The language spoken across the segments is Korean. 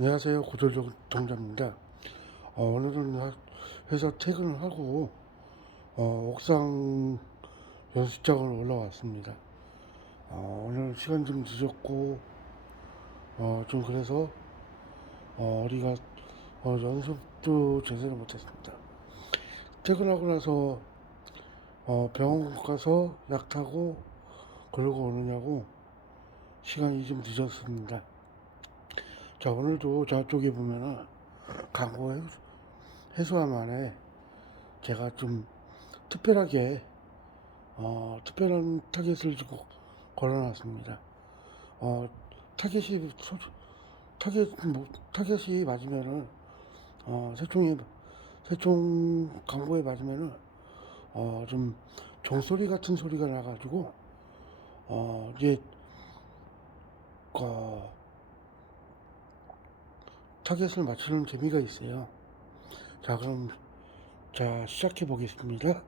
안녕하세요. 고졸 동자입니다. 어, 오늘은 하- 회사 퇴근을 하고 어, 옥상 연습장을 올라왔습니다. 어, 오늘 시간 좀 늦었고 어, 좀 그래서 어, 우리가 어, 연습도 제대로 못했습니다. 퇴근하고 나서 어, 병원 가서 약 타고 그러고 오느냐고 시간이 좀 늦었습니다. 자 오늘도 저쪽에 보면은 광고 해- 해소함 안에 제가 좀 특별하게 어, 특별한 타겟을 주고 걸어놨습니다. 어, 타겟이 소, 타겟 뭐, 타겟이 맞으면은 어, 새총에 새총 광고에 맞으면은 어, 좀 종소리 같은 소리가 나가지고 어, 이제 어, 타겟을 맞추는 재미가 있어요. 자, 그럼 자 시작해 보겠습니다.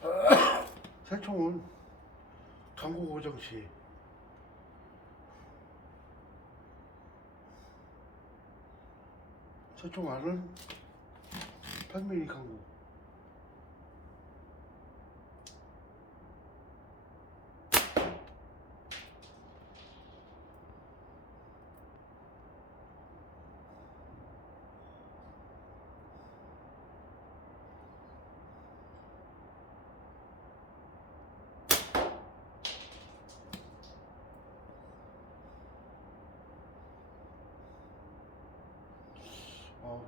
새총은 강구 고정 시 새총 안은 8mm 강구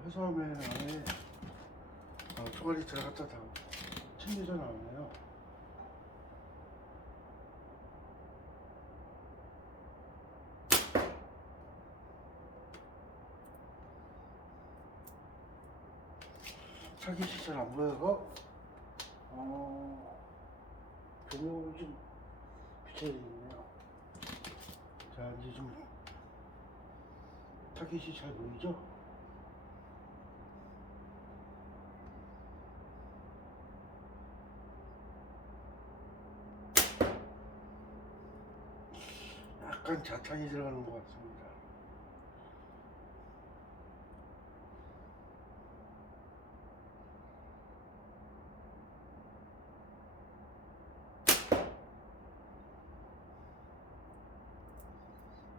어, 회사함에 안에 어, 총알이 들어갔다 다 챙겨져 나오네요. 타깃이 잘안 보여서 어, 조명을 좀 비춰야겠네요. 자 이제 좀 타깃이 잘 보이죠? 약간 자탄이 들어가는 것 같습니다.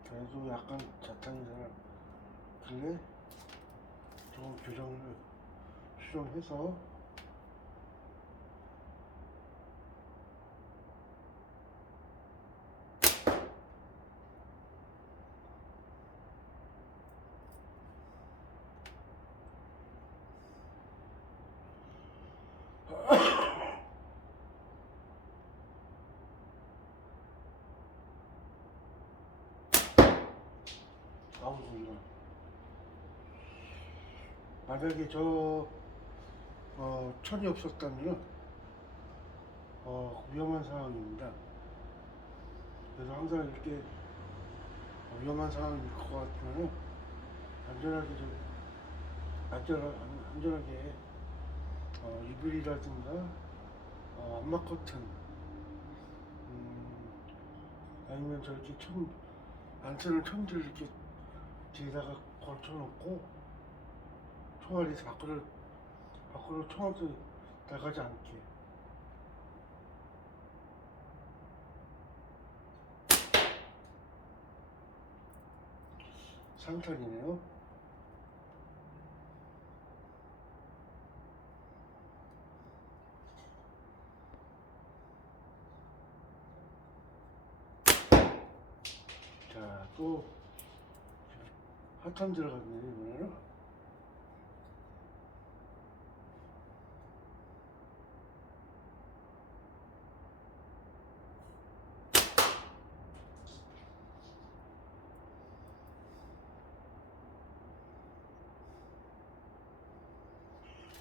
그래도 약간 자탄이 들어가길래 조금 교정을 수정해서 이런 만약에 저 어, 천이 없었다면 어, 위험한 상황입니다. 그래서 항상 이렇게 어, 위험한 상황일 것 같으면 안전하게 좀 안전 안전하게 어, 이불이라든가 어, 암막 커튼 음, 아니면 저렇게 천, 안 쓰는 천들 이렇게 뒤에다가 걸쳐놓고 총알이 밖으로 밖으로 총알도 나가지 않게 상탄이네요. 자, 또 핫한 들어갔네, 이번에는.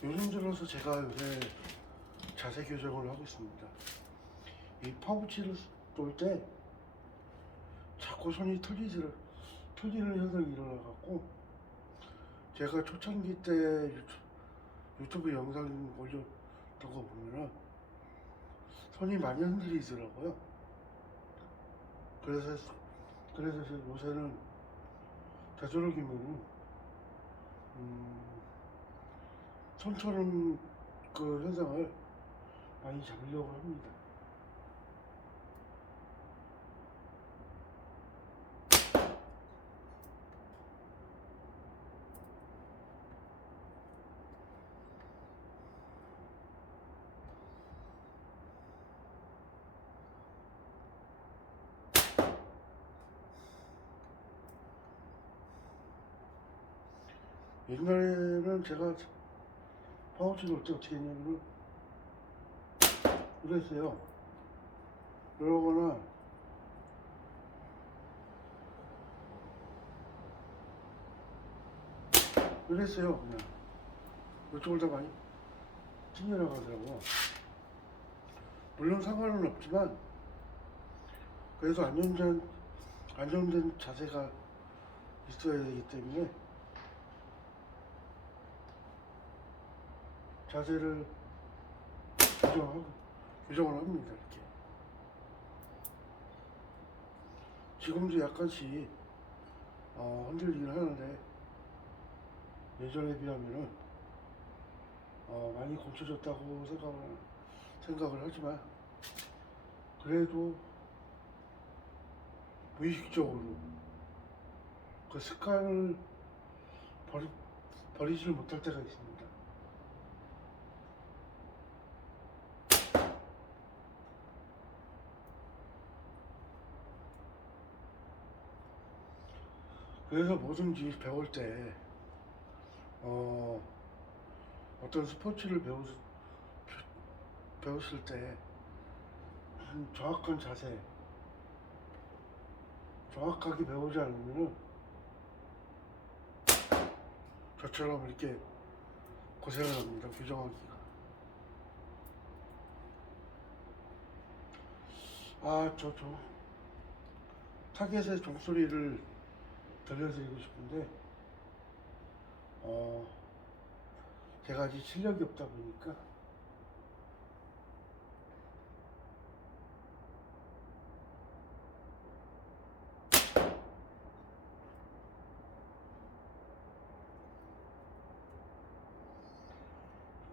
요즘 들어서 제가 요새 자세 교정을 하고 있습니다. 이 파우치를 쏠때 자꾸 손이 털리지를 털리는 현상이 일어나갖고 제가 초창기 때 유튜, 유튜브 영상 올려 거 보면은 손이 많이 흔들리더라고요. 그래서 그래서 저 요새는 되도록이면은 음, 손처럼 그 현상을 많이 잡으려고 합니다. 옛날에는 제가 파우치 놀때 어떻게 했냐면 이랬어요. 이러거나 이랬어요. 그냥 이쪽을 다 많이 튕겨나가더라고. 물론 상관은 없지만 그래도 안전된 안정된 자세가 있어야 되기 때문에 자세를 교정하고 교정을 합니다 이렇게 지금도 약간씩 어, 흔들리긴 하는데 예전에 비하면은 어, 많이 고쳐졌다고 생각을 생각을 하지만 그래도 무의식적으로 그 습관을 버리, 버리지를 못할 때가 있습니다. 그래서 뭐든지 배울 때, 어, 어떤 스포츠를 배우, 배웠을 때, 음, 정확한 자세, 정확하게 배우지 않으면은, 저처럼 이렇게 고생을 합니다, 규정하기가. 아, 저, 저, 타겟의 종소리를 들려드리고 싶은데 어 제가 아직 실력이 없다 보니까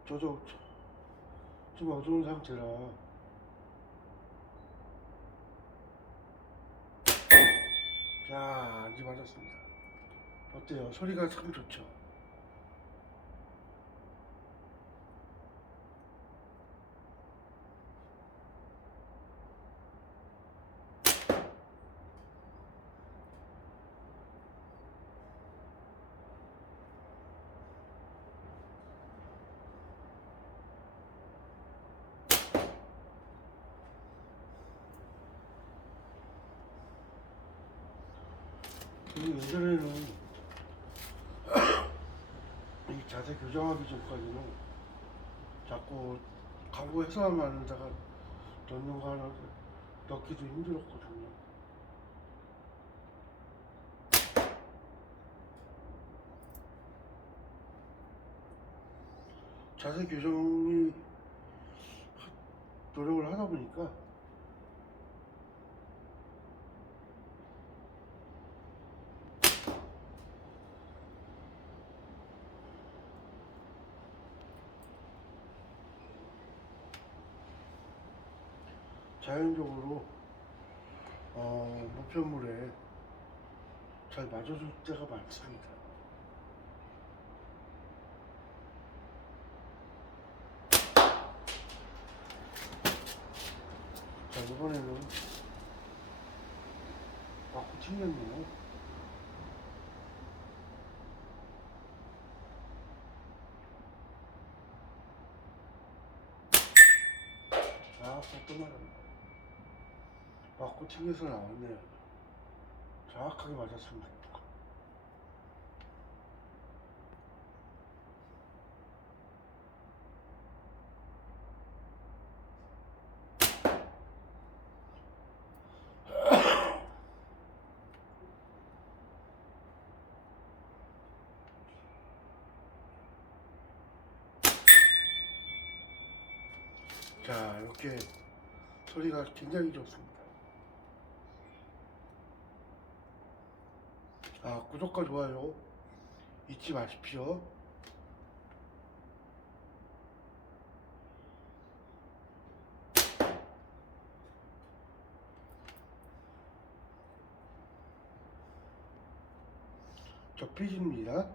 저도 좀 어두운 상태라 자, 이제 맞았습니다. 어때요? 소리가 참 좋죠? 예전에는 이 자세 교정하기 전까지는 자꾸 가구에서 하는 데가 넣는 거 하나 넣기도 힘들었거든요. 자세 교정이 하- 노력을 하다 보니까 자연적으로 어, 목표물에 잘 맞아줄 때가 많습니다. 자 이번에는 맞고 튕겼네요. 아, 또 말합니다. 맞고 튕겨서 나왔네요. 정확하게 맞았습니다. 자 이렇게 소리가 굉장히 좋습니다. 아, 구독과 좋아요 잊지 마십시오. 저 피지입니다.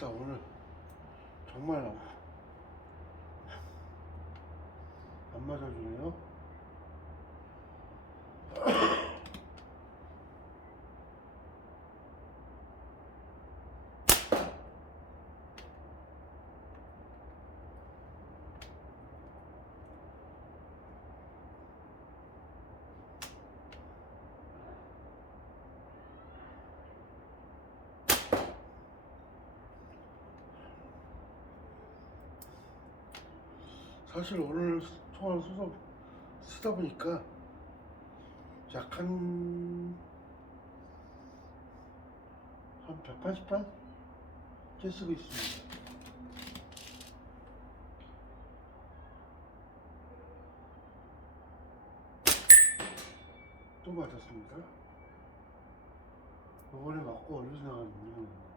아따 오늘 정말 안 맞아주네요. 사실 오늘 통화를 쓰다, 쓰다 보니까 약한 한 180판 째 쓰고 있습니다. 또 맞았습니다. 이번에 맞고 어디서 나갔는지 모르겠네요.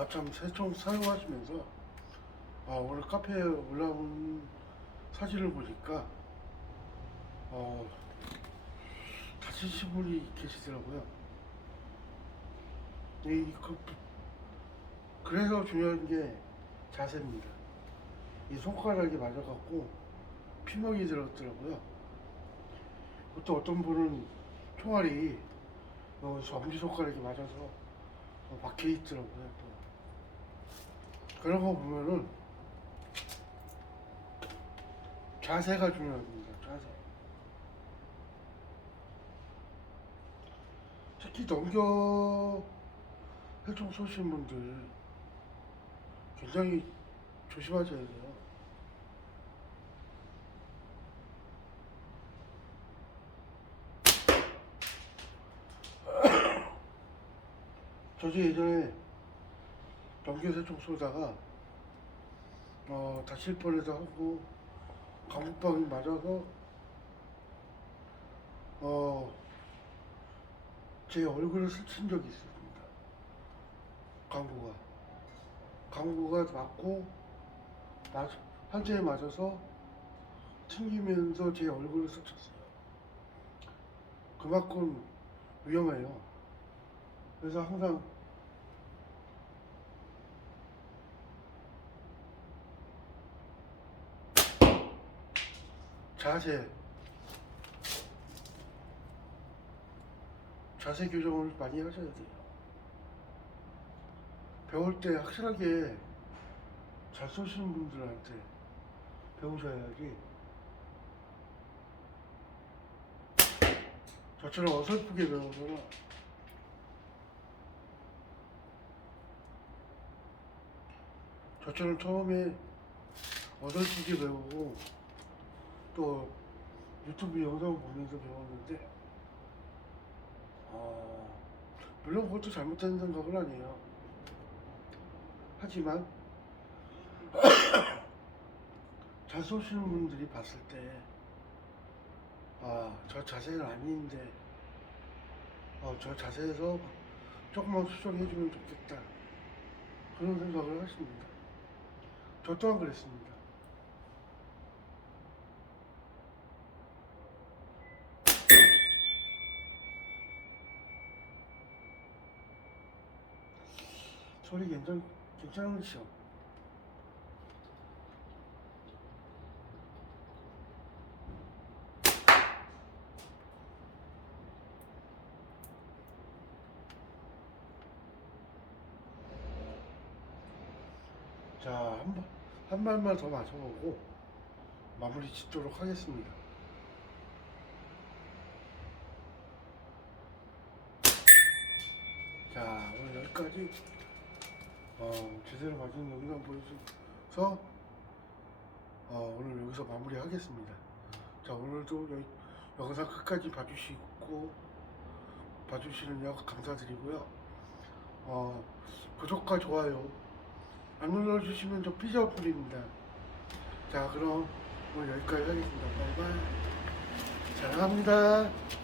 아참 새총 사용하시면서 아 오늘 카페에 올라온 사진을 보니까 어 다치신 분이 계시더라고요. 이 그, 그래서 중요한 게 자세입니다. 이 손가락이 맞아갖고 피멍이 들었더라고요. 또 어떤 분은 총알이 어, 엄지 손가락이 맞아서 어, 박혀 있더라고요. 또. 그런 거 보면은 자세가 중요합니다. 자세. 특히 넘겨 혈통 쏘신 분들 굉장히 조심하셔야 돼요. 저도 예전에 넘겨세총 쏘다가 어, 다칠 뻔해서 하고 강북방이 맞아서 어, 제 얼굴을 스친 적이 있습니다. 강구가 강구가 맞고 맞, 한 대에 맞아서 튕기면서 제 얼굴을 스쳤어요. 그만큼 위험해요. 그래서 항상 자세 자세 교정을 많이 하셔야 돼요. 배울 때 확실하게 잘 쏘시는 분들한테 배우셔야지. 저처럼 어설프게 배워서는 저처럼 처음에 어설프게 배우고 또 유튜브 영상 보면서 배웠는데 어, 물론 그것도 잘못된 생각은 아니에요. 하지만 잘 쏘시는 분들이 봤을 때, 아, 저 자세는 아닌데, 어, 저 자세에서 조금만 수정해주면 좋겠다. 그런 생각을 하십니다. 저 또한 그랬습니다. 소리 괜찮, 괜찮으시죠? 자, 한, 번- 한 발만 더 맞춰보고 마무리 짓도록 하겠습니다. 자, 오늘 여기까지 어, 제대로 맞은 영상 보여줘서 어, 오늘 여기서 마무리하겠습니다. 자, 오늘도 여, 영상 끝까지 봐주시고 봐주시는 여 감사드리고요. 어, 구독과 좋아요 안 눌러주시면 저 삐져 버립니다. 자, 그럼 오늘 여기까지 하겠습니다. 바이바이. 사랑합니다.